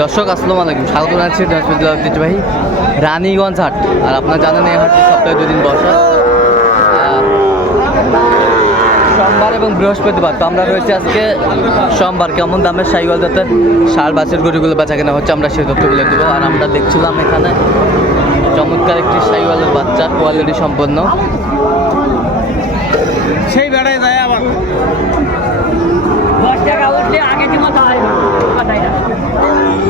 দর্শক আসসালামু আলাইকুম। স্বাগত জানাচ্ছি দিনাজপুর ঐতিহ্যবাহী রানীগঞ্জ হাট। আর আপনারা জানেন এই হাটটি সপ্তাহে দুদিন বসা। সোমবার এবং বৃহস্পতিবার তো আমরা রয়েছে আজকে সোমবার। কেমন দামের সাইকেল যাতে সার বাসের গরুগুলো বেচা কেনা হচ্ছে আমরা সেই তথ্যগুলো দেবো। আর আমরা দেখছিলাম এখানে চমৎকার একটি সাইকেলের বাচ্চা কোয়ালিটি সম্পন্ন। সেই বেড়ায় যায় আবার। দশ টাকা উঠলে আগে হয় না।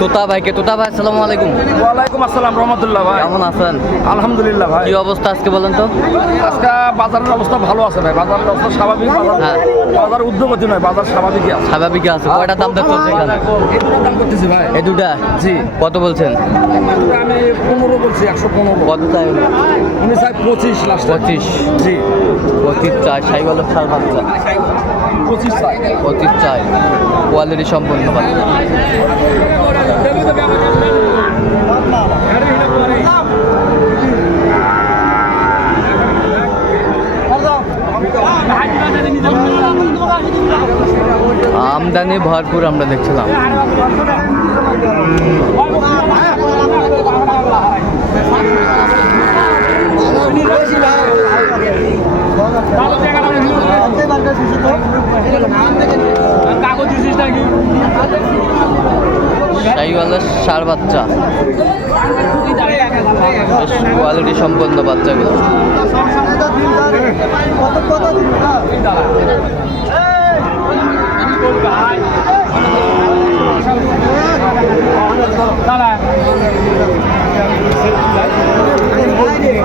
তোতা ভাইকে তোতা ভাই আসসালামু আলাইকুম। ওয়ালাইকুম আসসালাম রহমতুল্লাহ ভাই। কেমন আছেন? আলহামদুলিল্লাহ ভাই। কি অবস্থা আজকে বলেন তো? আজকে বাজারের অবস্থা ভালো আছে ভাই। বাজারের অবস্থা স্বাভাবিক বাজার হ্যাঁ। বাজার উদ্যোগতি নয় বাজার স্বাভাবিকই আছে। স্বাভাবিক আছে। কয়টা দাম দর চলছে এখানে? দাম করতেছি ভাই এই দুটা জি। কত বলছেন? আমি পনেরো বলছি একশো পনেরো। কত চাই? উনি চাই পঁচিশ লাস্ট। পঁচিশ। জি। পঁচিশ চাই সাই বলো সার বাচ্চা। পঁচিশ চাই। পঁচিশ চাই। কোয়ালিটি সম্পন্ন আমদানি ভরপুর আমরা দেখছিলাম। সাইওয়ালের সার বাচ্চা। বেশ কোয়ালিটি সম্পন্ন বাচ্চাগুলো।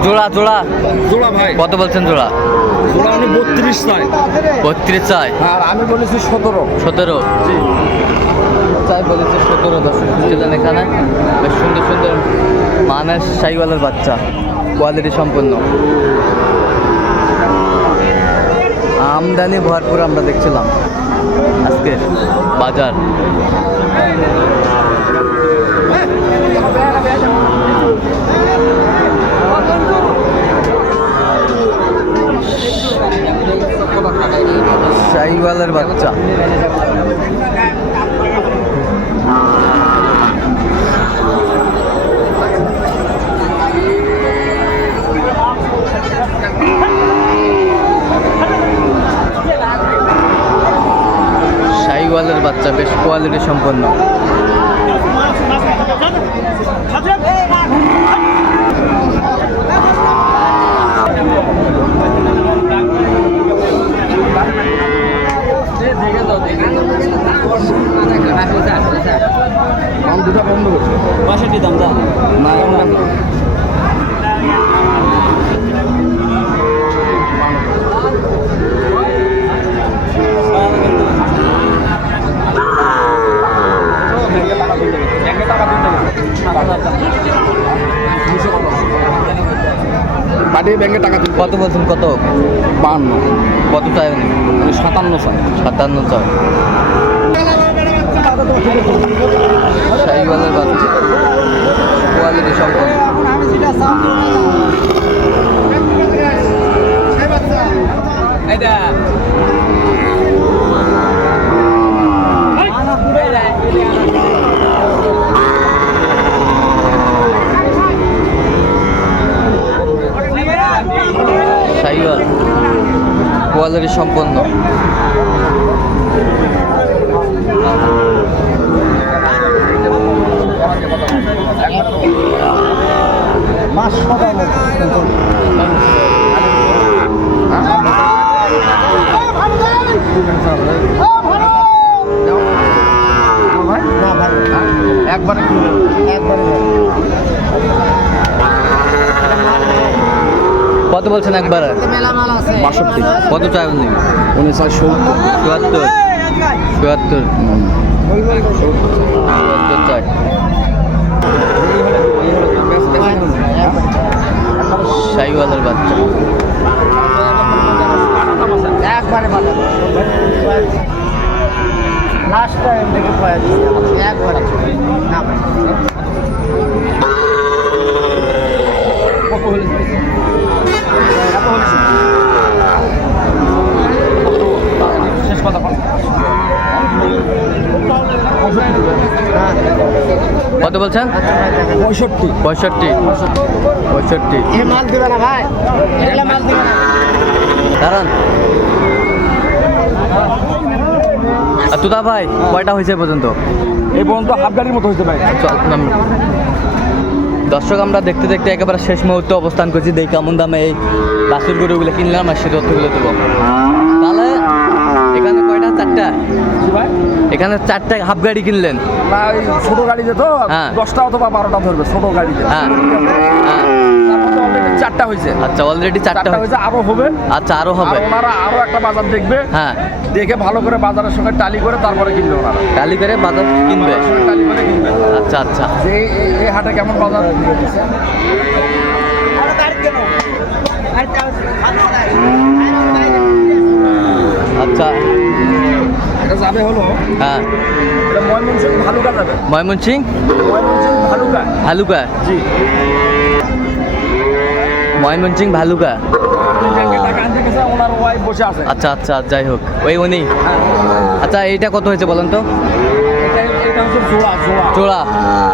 জোড়া জোড়া। জোড়া ভাই। কত বলছেন জোড়া? জোড়া উনি বত্রিশ চাই। বত্রিশ চাই। আর আমি বলেছি সতেরো। সতেরো? চাই বলেছে সতেরো দর্শক ছিলেন এখানে। বেশ সুন্দর সুন্দর মানের সাইওয়ালের বাচ্চা। কোয়ালিটি সম্পন্ন। আমদানি ভরপুর আমরা দেখছিলাম আজকে বাজার। শাহিওয়ালের বাচ্চা। শাহিওয়ালের বাচ্চা বেশ কোয়ালিটি সম্পন্ন দাম দুটা বন্ধ করছে বাষট্টি দাম দাম না এমন দাম না। পাঠিয়ে ব্যাংকে টাকা দিতে কত বলছেন কত? বান্ন। কত চাই? সাতান্ন চাই। সাতান্ন চাই। শাহিওয়ালের বাচ্চা। কোয়ালিটি সম্পন্ন। শাহিওয়াল কোয়ালিটি সম্পন্ন। একবারে কত বলছেন একবার? বাষট্টি। কত চাই নেই উনিশশো চুয়াত্তর। চুয়াত্তর। চুয়াত্তর বাচ্চা। একবারে লাস্ট টাইম থেকে একবারে। কত বলছেন? পঁয়ষট্টি। পঁয়ষট্টি। পঁয়ষট্টি। মাল দিবে না ভাই। এগুলা মাল দিবে না। দাঁড়ান। তুদা ভাই কয়টা হয়েছে এ পর্যন্ত? এই পর্যন্ত হাফ গাড়ির মতো হয়েছে ভাই। চল, দর্শক আমরা দেখতে দেখতে একেবারে শেষ মুহূর্তে অবস্থান করছি। দেখি কেমন দামে এই বাসুর গরুগুলো কিনলাম আর সে তথ্যগুলো দেবো তাহলে এখানে কয়টা? চারটা? এখানে চারটা হাফ গাড়ি কিনলেন। না ওই ছোট গাড়িতে তো হ্যাঁ। দশটা অথবা বারোটা ধরবে ছোট গাড়িতে। হ্যাঁ। চারটা হয়েছে। আচ্ছা অলরেডি চারটা চারটা হয়েছে আরও হবে। আচ্ছা আরও হবে। ওনারা আরও একটা বাজার দেখবে। হ্যাঁ। দেখে ভালো করে বাজারের সঙ্গে টালি করে তারপরে কিনবে ওনারা। টালি করে বাজার কিনবে? টালি করে কিনবে। আচ্ছা আচ্ছা। যে এই- এই- এই হাটে কেমন বাজার? আচ্ছা। এটা যাবে হলো হ্যাঁ। এটা ময়মনসিং ভালুকা যাবে। ময়মনসিং? ময়মনসিং ভালুকা। জি। ময়মনসিং আচ্ছা আচ্ছা যাই হোক। ওই উনি? হ্যাঁ। আচ্ছা এইটা কত হয়েছে বলেন তো? জোড়া জোড়া। জোড়া।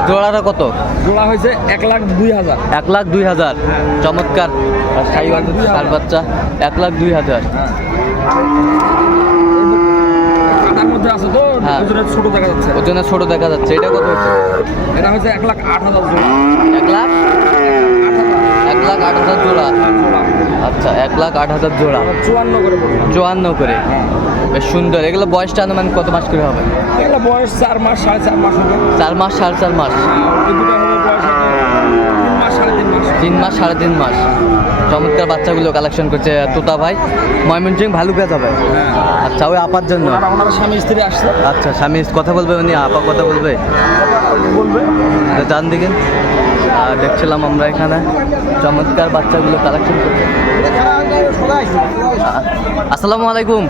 জোড়াটা কত? জোড়া হয়েছে এক লাখ দুই হাজার। এক লাখ দুই হাজার। চমৎকার। হাজার। বাচ্চা। এক লাখ দুই হাজার। কাটার মধ্যে আছে তো হ্যাঁ। ছোট দেখা যাচ্ছে। ওজনে ছোট দেখা যাচ্ছে এটা কত হচ্ছে? এটা হচ্ছে এক লাখ আট হাজার জোড়া। এক লাখ? এক লাখ আট হাজার জোড়া। আচ্ছা এক লাখ আট হাজার জোড়া। চুয়ান্ন করে চুয়ান্ন করে? বেশ সুন্দর। এগুলো বয়সটা আনুমানিক কত মাস করে হবে? এগুলো বয়স চার মাস সাড়ে চার মাস হবে। চার মাস সাড়ে চার মাস। দুটো হবে বয়স। তিন মাস সাড়ে তিন মাস। চমৎকার বাচ্চাগুলো কালেকশন করছে তোতা ভাই। ময়মনসিং ভালুকা যাবে। হ্যাঁ। আচ্ছা ওই আপার জন্য। স্বামী স্ত্রী আসছে। আচ্ছা স্বামী কথা বলবে উনি আপা কথা বলবে। বলবে। যান দিকে আর দেখছিলাম আমরা এখানে। চমৎকার বাচ্চাগুলো কালেকশন করছে। আসসালামু আলাইকুম।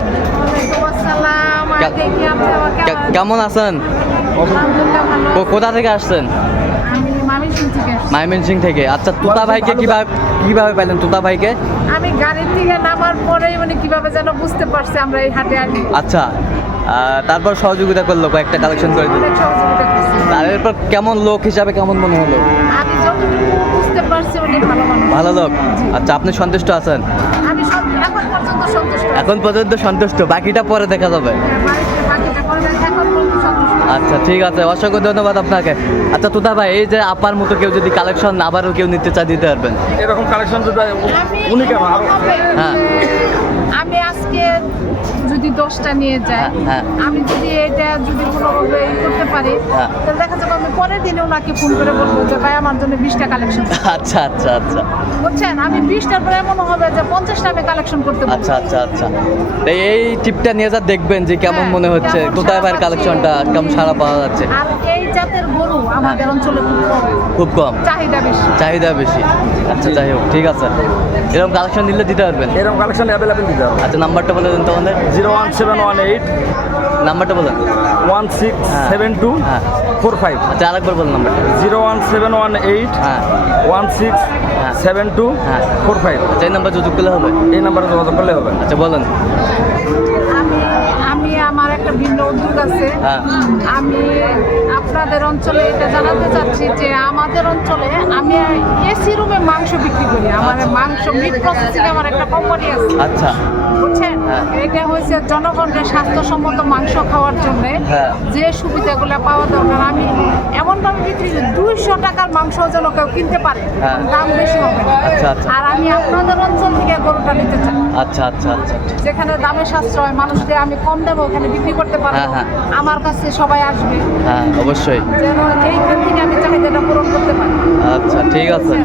কেমন কেমন আছেন? কোথা থেকে আসছেন? মাইমেনসিং থেকে আচ্ছা তুতা ভাইকে কীভাবে কীভাবে পেলেন তুতা ভাইকে? আমি গাড়ির থেকে নামার পরেই মানে কীভাবে যেন বুঝতে পারছি আমরা এই হাটে আনি আচ্ছা তারপর সহযোগিতা করল কয়েকটা কালেকশন করে দিল। এরপর কেমন লোক হিসাবে কেমন মনে হলো? আমি যতটুকু বুঝতে পারছি উনি ভালো মানুষ। ভালো লোক? আচ্ছা আপনি সন্তুষ্ট আছেন? আমি সব এখন পর্যন্ত সন্তুষ্ট এখন পর্যন্ত সন্তুষ্ট বাকিটা পরে দেখা যাবে বাড়িতে বাকিটা করবেন এখন পর্যন্ত সন্তুষ্ট আচ্ছা ঠিক আছে। অসংখ্য ধন্যবাদ আপনাকে। আচ্ছা তুতা ভাই এই যে আপার মতো কেউ যদি কালেকশন আবারও কেউ নিতে চায় দিতে পারবেন? এরকম কালেকশন যদি উনি কেমন? হ্যাঁ। আমি আজকে যদি দশটা নিয়ে যাই হ্যাঁ, হ্যাঁ। আমি যদি এটা যদি কোনোভাবে করতে পারি হ্যাঁ। তাহলে দেখা যাবে আমি পরের দিনে ওনাকে ফোন করে বলব যে ভাই আমার জন্য বিশটা কালেকশন আচ্ছা আচ্ছা আচ্ছা। বুঝছেন? আমি বিশটার পরে এমন হবে যে পঞ্চাশটা আমি কালেকশন করতে পারব আচ্ছা আচ্ছা আচ্ছা। এই টিপটা নিয়ে যা দেখবেন যে কেমন মনে হচ্ছে কোথায় ভাইয়ের কালেকশনটা কেমন সারা পাওয়া যাচ্ছে। আর এই জাতের গরু আমাদের অঞ্চলে খুব কম। খুব কম। চাহিদা বেশি। চাহিদা বেশি। আচ্ছা যাই হোক ঠিক আছে। এরকম কালেকশন দিলে দিতে পারবেন? এরকম কালেকশন অ্যাভেলেবেল দিতে হবে। আচ্ছা নাম্বারটা বলে দেন তোমাদের। Zero one seven one eight নাম্বারটা বলুন ওয়ান সিক্স হ্যাঁ। সেভেন টু হ্যাঁ। ফোর ফাইভ আচ্ছা আরেকবার বলুন নাম্বারটা zero one seven one eight হ্যাঁ ওয়ান সিক্স হ্যাঁ। সেভেন টু হ্যাঁ। ফোর ফাইভ আচ্ছা এই নাম্বার যোগাযোগ করলে হবে এই নাম্বারে যোগাযোগ করলে হবে আচ্ছা বলেন আমি আমি আমার একটা ভিন্ন উদ্যোগ আছে হ্যাঁ। আমি আপনাদের অঞ্চলে এটা জানাতে চাচ্ছি যে আমাদের অঞ্চলে আমি এসি রুমে মাংস বিক্রি করি আমার মাংস মিট প্রসেসিং আমার একটা কোম্পানি আছে আচ্ছা বুঝছেন হ্যাঁ। এটা হয়েছে জনগণের স্বাস্থ্যসম্মত মাংস খাওয়ার জন্য হ্যাঁ। যে সুবিধাগুলো পাওয়া দরকার আমি এমন এমনভাবে বিক্রি করি দুইশো টাকার মাংস যেন কেউ কিনতে পারে। দাম বেশি হবে আচ্ছা, আচ্ছা। আর আমি আপনাদের অঞ্চল থেকে গরুটা নিতে চাই আচ্ছা আচ্ছা আচ্ছা যেখানে দামে সাশ্রয় মানুষদের আমি কম দেবো ওখানে বিক্রি করতে পারব। আমার কাছে সবাই আসবে। হ্যাঁ অবশ্যই। যেন এইখান থেকে আমি চাহিদাটা পূরণ করতে পারি। আচ্ছা ঠিক আছে।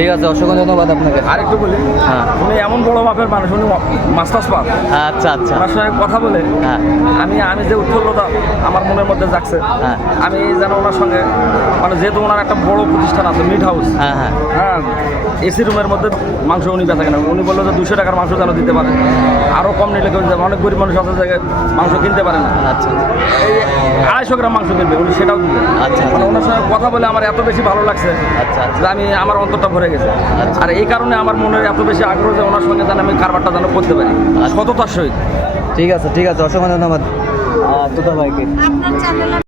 ঠিক আছে অসংখ্য ধন্যবাদ আপনাকে। আর একটু বলি হ্যাঁ। উনি এমন বড় মাপের মানুষ উনি মাস্টার্স পাস। আচ্ছা আচ্ছা। ওনার সঙ্গে কথা বলে হ্যাঁ। আমি আমি যে উৎফুল্লতা আমার মনের মধ্যে জাগছে হ্যাঁ। আমি যেন ওনার সঙ্গে মানে যেহেতু ওনার একটা বড় প্রতিষ্ঠান আছে মিট হাউস। হ্যাঁ হ্যাঁ। হ্যাঁ এসি রুমের মধ্যে মাংস উনি বেচা কেনা উনি বলল যে দুশো টাকার মাংস যেন দিতে পারে। আরও কম নিলে কেউ অনেক গরিব মানুষ আছে জায়গায় মাংস কিনতে পারে না। আচ্ছা এই আড়াইশো গ্রাম মাংস কিনবে উনি সেটাও দিবে। আচ্ছা, মানে ওনার সঙ্গে কথা বলে আমার এত বেশি ভালো লাগছে আচ্ছা আচ্ছা। আমি আমার অন্তরটা ভরে গেছে। আচ্ছা। আর এই কারণে আমার মনের এত বেশি আগ্রহ যে ওনার সঙ্গে যেন আমি কারবারটা যেন করতে পারি। আচ্ছা। সততার সহিত। ঠিক আছে ঠিক আছে অসংখ্য ধন্যবাদ। তোতা ভাইকে। আপনার চ্যানেলে